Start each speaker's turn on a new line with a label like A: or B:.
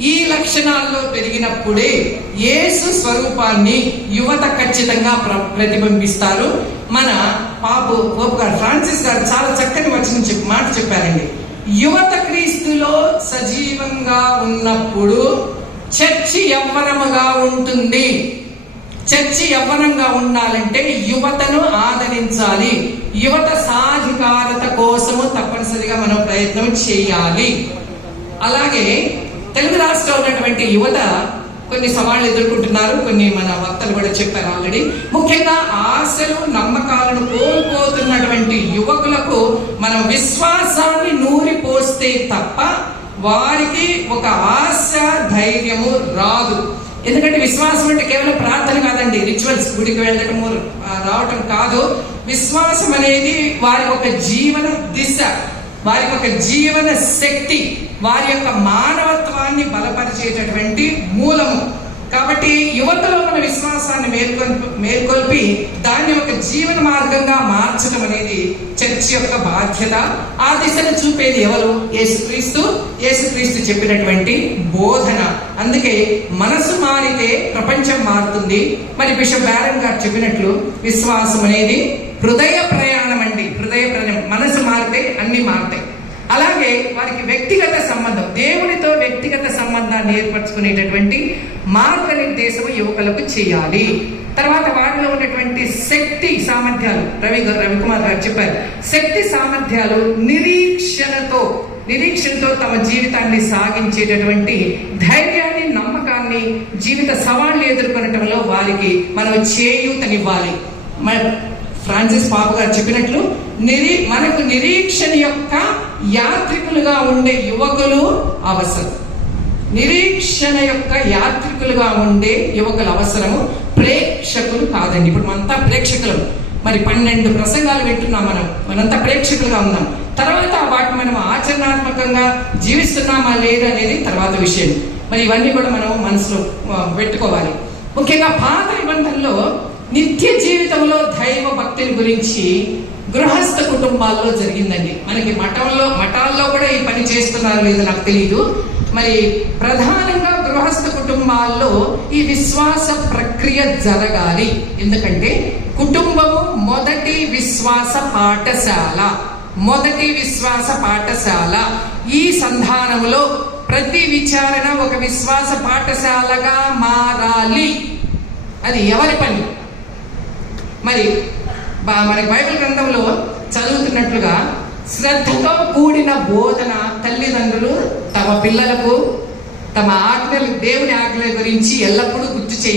A: ఈ లక్షణాల్లో పెరిగినప్పుడే యేసు స్వరూపాన్ని యువత ఖచ్చితంగా ప్ర- ప్రతిబింబిస్తారు. మన పాపు పోపు గారు ఫ్రాన్సిస్ గారు చాలా చక్కని వచ్చిన మాట చెప్పారండి. యువత క్రీస్తులో సజీవంగా ఉన్నప్పుడు చర్చి యవ్వనముగా ఉంటుంది. చర్చి యవ్వనంగా ఉండాలంటే యువతను ఆదరించాలి. యువత సాధికారత కోసము తప్పనిసరిగా మనం ప్రయత్నం చేయాలి. అలాగే తెలుగు రాష్ట్రంలో ఉన్నటువంటి యువత కొన్ని సవాళ్ళు ఎదుర్కొంటున్నారు కొన్ని మన వక్తలు కూడా చెప్పారు ఆల్రెడీ. ముఖ్యంగా ఆశలు నమ్మకాలను కోల్పోతున్నటువంటి యువకులకు మనం విశ్వాసాన్ని నూరి పోస్తే తప్ప వారికి ఒక ఆశ ధైర్యము రాదు. ఎందుకంటే విశ్వాసం అంటే కేవలం ప్రార్థన కాదండి రిచువల్స్ గుడికి వెళ్ళటము రావటం కాదు. విశ్వాసం అనేది వారి ఒక జీవన దిశ. వారి యొక్క జీవన శక్తి వారి యొక్క మానవత్వాన్ని బలపరిచేటటువంటి మూలము. కాబట్టి యువతలో మన విశ్వాసాన్ని మేల్కొల్పి మేల్కొల్పి దాన్ని ఒక జీవన మార్గంగా మార్చడం అనేది చర్చ్ యొక్క బాధ్యత. ఆ దిశను చూపేది ఎవరు? యేసుక్రీస్తు. యేసుక్రీస్తు చెప్పినటువంటి బోధన. అందుకే మనసు మారితే ప్రపంచం మారుతుంది. మరి బిషప్ బ్యారన్ గారు చెప్పినట్లు విశ్వాసం అనేది హృదయ ప్రయాణం అండి. హృదయ ప్రయాణం. మనసు మారితే అన్ని మారు వారికి వ్యక్తిగత సంబంధం దేవునితో వ్యక్తిగత సంబంధాన్ని ఏర్పరచుకునేటటువంటి మార్గనిర్దేశం యువకులకు చేయాలి. తర్వాత వారిలో ఉన్నటువంటి శక్తి సామర్థ్యాలు రవి రవికుమార్ గారు చెప్పారు. శక్తి సామర్థ్యాలు నిరీక్షణతో నిరీక్షణతో తమ జీవితాన్ని సాగించేటటువంటి ధైర్యాన్ని నమ్మకాన్ని జీవిత సవాళ్ళు ఎదుర్కొనటంలో వారికి మనం చేయూతనివ్వాలి. ఫ్రాన్సిస్ పాప గారు చెప్పినట్లు నిరీ మనకు నిరీక్షణ యొక్క యాత్రికులుగా ఉండే యువకులు అవసరం. నిరీక్షణ యొక్క యాత్రికులుగా ఉండే యువకుల అవసరము ప్రేక్షకులు కాదండి. ఇప్పుడు మనంతా ప్రేక్షకులం. మరి పన్నెండు ప్రసంగాలు వింటున్నాం మనం. మనంతా ప్రేక్షకులుగా ఉన్నాం. తర్వాత వాటిని మనం ఆచరణాత్మకంగా జీవిస్తున్నామా లేదా అనేది తర్వాత విషయం. మరి ఇవన్నీ కూడా మనం మనసులో పెట్టుకోవాలి. ముఖ్యంగా పాత నిబంధనలో నిత్య జీవితంలో దైవ భక్తిని గురించి గృహస్థ కుటుంబాల్లో జరిగిందండి. మనకి మఠంలో మఠాల్లో కూడా ఈ పని చేస్తున్నారు లేదో నాకు తెలియదు మరి ప్రధానంగా గృహస్థ కుటుంబాల్లో ఈ విశ్వాస ప్రక్రియ జరగాలి. ఎందుకంటే కుటుంబము మొదటి విశ్వాస పాఠశాల. మొదటి విశ్వాస పాఠశాల. ఈ సంధానంలో ప్రతి విచారణ ఒక విశ్వాస పాఠశాలగా మారాలి. అది ఎవరి పని? మరి బా- మన బైబిల్ గ్రంథంలో చదువుతున్నట్లుగా శ్రద్ధతో కూడిన బోధన తల్లిదండ్రులు తమ పిల్లలకు తమ ఆజ్ఞలు దేవుని ఆజ్ఞల గురించి ఎల్లప్పుడూ గుర్తు చేయాలి.